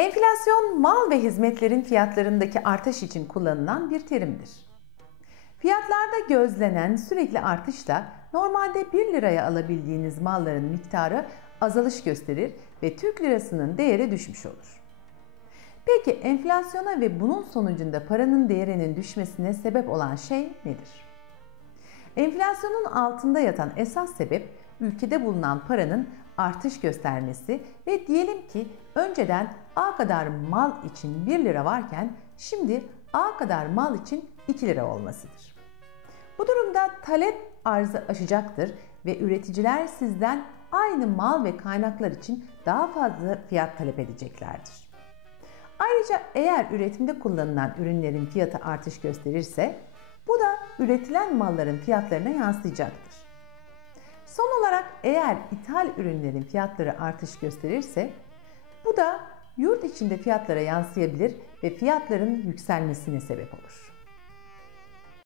Enflasyon mal ve hizmetlerin fiyatlarındaki artış için kullanılan bir terimdir. Fiyatlarda gözlenen sürekli artışla normalde 1 liraya alabildiğiniz malların miktarı azalış gösterir ve Türk lirasının değeri düşmüş olur. Peki enflasyona ve bunun sonucunda paranın değerinin düşmesine sebep olan şey nedir? Enflasyonun altında yatan esas sebep ülkede bulunan paranın artış göstermesi ve diyelim ki önceden A kadar mal için 1 lira varken şimdi A kadar mal için 2 lira olmasıdır. Bu durumda talep arzı aşacaktır ve üreticiler sizden aynı mal ve kaynaklar için daha fazla fiyat talep edeceklerdir. Ayrıca eğer üretimde kullanılan ürünlerin fiyatı artış gösterirse bu da üretilen malların fiyatlarına yansıyacaktır. Son olarak eğer ithal ürünlerin fiyatları artış gösterirse bu da yurt içinde fiyatlara yansıyabilir ve fiyatların yükselmesine sebep olur.